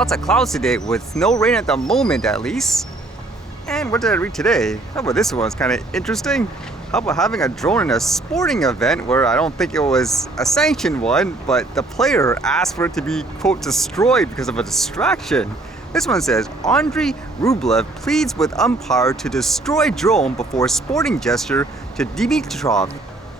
Lots of clouds today with no rain at the moment at least. And what did I read today? How about this one? It's kind of interesting. How about having a drone in a sporting event where I don't think it was a sanctioned one, but the player asked for it to be, quote, destroyed because of a distraction. This one says, Andrey Rublev pleads with umpire to destroy drone before sporting gesture to Dimitrov.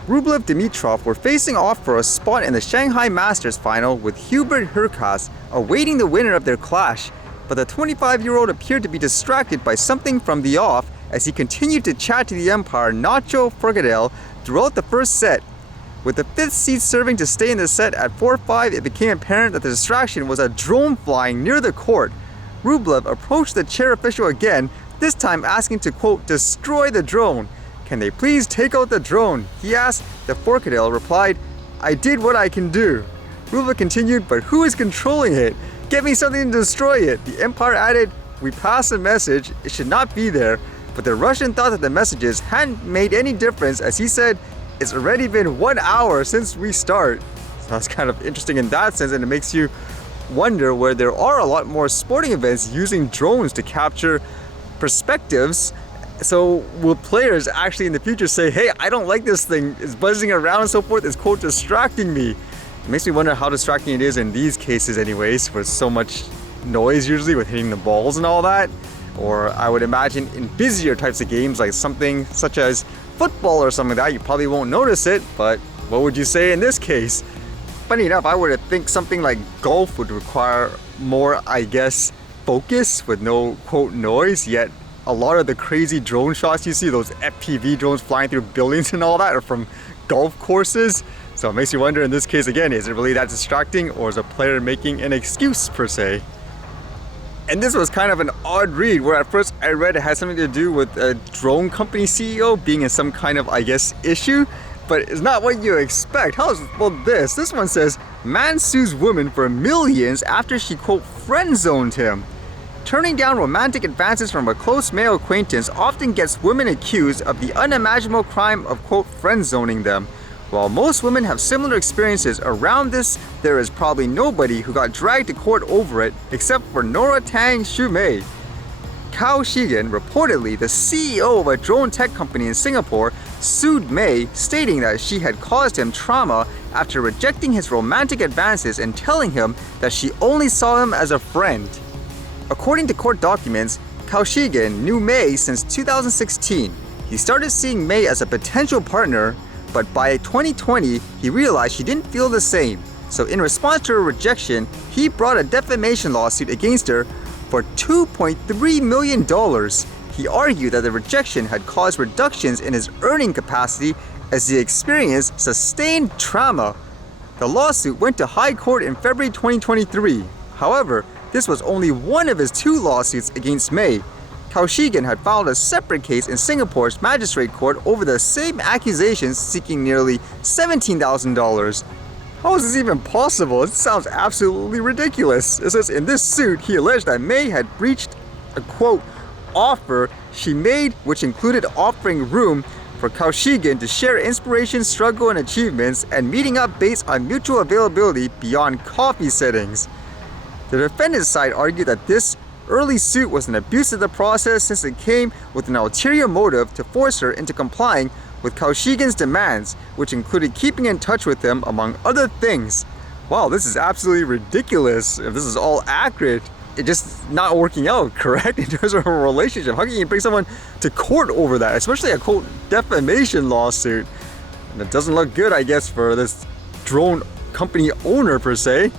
Rublev Dimitrov were facing off for a spot in the Shanghai Masters final with Hubert Hurkacz awaiting the winner of their clash, but the 25-year-old appeared to be distracted by something from the off as he continued to chat to the umpire Nacho Forcadell throughout the first set. With the fifth seed serving to stay in the set at 4-5, it became apparent that the distraction was a drone flying near the court. Rublev approached the chair official again, this time asking to, quote, destroy the drone. Can they please take out the drone? He asked. The Forcadell replied, I did what I can do. Rublev continued, but who is controlling it? Get me something to destroy it. The umpire added, we passed the message, it should not be there. But the Russian thought that the messages hadn't made any difference as he said, it's already been 1 hour since we start. So that's kind of interesting in that sense, and it makes you wonder where there are a lot more sporting events using drones to capture perspectives. So will players actually in the future say, hey, I don't like this thing, it's buzzing around and so forth, it's quote distracting me. It makes me wonder how distracting it is in these cases anyways, with so much noise usually with hitting the balls and all that. Or I would imagine in busier types of games like something such as football or something like that, you probably won't notice it, but what would you say in this case? Funny enough, I would think something like golf would require more, I guess, focus with no, quote, noise, yet a lot of the crazy drone shots you see, those FPV drones flying through buildings and all that, are from golf courses. So it makes you wonder in this case again, is it really that distracting, or is a player making an excuse per se? And this was kind of an odd read, where at first I read it had something to do with a drone company CEO being in some kind of, I guess, issue, but it's not what you expect. How's, well, this one says, man sues woman for millions after she, quote, friend-zoned him. Turning down romantic advances from a close male acquaintance often gets women accused of the unimaginable crime of, quote, friend-zoning them. While most women have similar experiences around this, there is probably nobody who got dragged to court over it except for Nora Tang Shumei. Cao Shigan, reportedly the CEO of a drone tech company in Singapore, sued May, stating that she had caused him trauma after rejecting his romantic advances and telling him that she only saw him as a friend. According to court documents, Cao Shigan knew May since 2016. He started seeing May as a potential partner, but by 2020, he realized she didn't feel the same. So in response to her rejection, he brought a defamation lawsuit against her for $2.3 million. He argued that the rejection had caused reductions in his earning capacity as he experienced sustained trauma. The lawsuit went to high court in February 2023. However, this was only one of his two lawsuits against May. Cao Shigan had filed a separate case in Singapore's magistrate court over the same accusations, seeking nearly $17,000. How is this even possible? It sounds absolutely ridiculous. It says in this suit, he alleged that May had breached a, quote, offer she made, which included offering room for Cao Shigan to share inspiration, struggle, and achievements, and meeting up based on mutual availability beyond coffee settings. The defendant's side argued that this early suit was an abuse of the process since it came with an ulterior motive to force her into complying with Cao Shigan's demands, which included keeping in touch with him, among other things. Wow, this is absolutely ridiculous. If this is all accurate, it's just not working out, correct? In terms of a relationship, how can you bring someone to court over that, especially a, quote, defamation lawsuit? And it doesn't look good, I guess, for this drone company owner per se.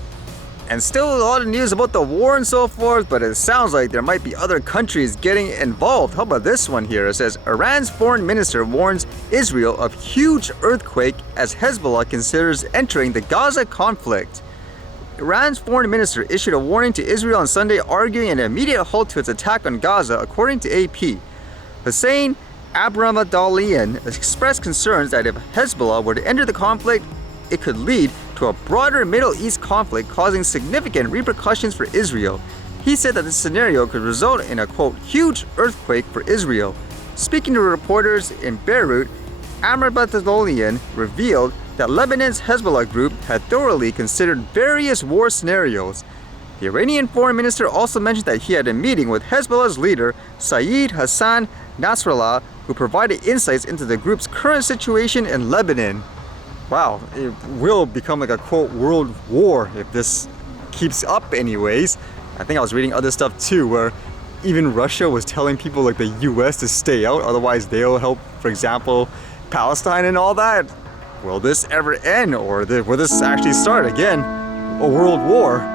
And still a lot of news about the war and so forth, but it sounds like there might be other countries getting involved. How about this one here? It says, Iran's foreign minister warns Israel of huge earthquake as Hezbollah considers entering the Gaza conflict. Iran's foreign minister issued a warning to Israel on Sunday, arguing an immediate halt to its attack on Gaza, according to AP. Hussein Abramadalian expressed concerns that if Hezbollah were to enter the conflict, it could lead to a broader Middle East conflict causing significant repercussions for Israel. He said that this scenario could result in a, quote, huge earthquake for Israel. Speaking to reporters in Beirut, Abramadalian revealed that Lebanon's Hezbollah group had thoroughly considered various war scenarios. The Iranian foreign minister also mentioned that he had a meeting with Hezbollah's leader, Saeed Hassan Nasrallah, who provided insights into the group's current situation in Lebanon. Wow, it will become like a quote world war if this keeps up anyways. I think I was reading other stuff too where even Russia was telling people like the US to stay out, otherwise they'll help, for example, Palestine and all that. Will this ever end, or will this actually start again a world war?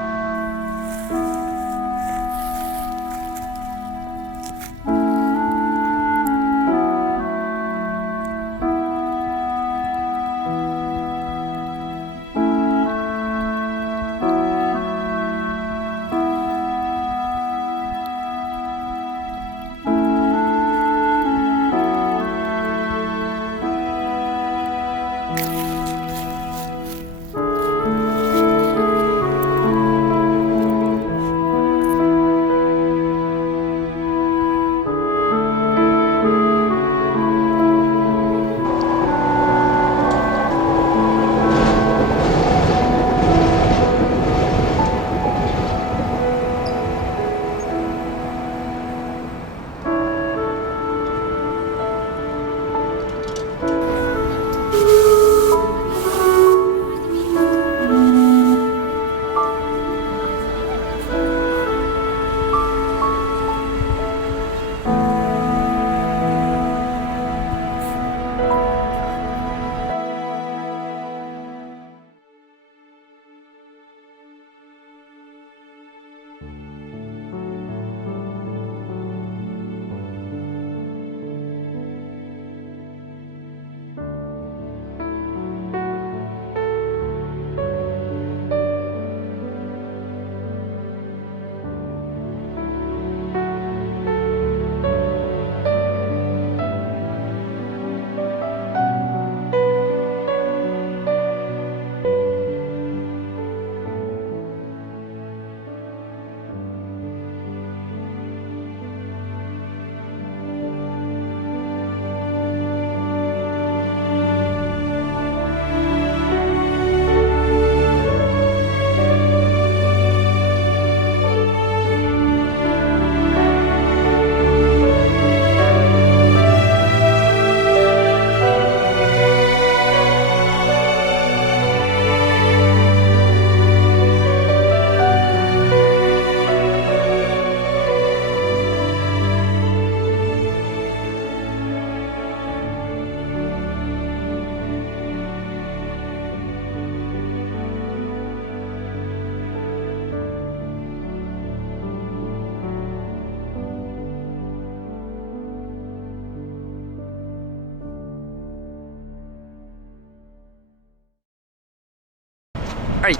Alright,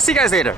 see you guys later.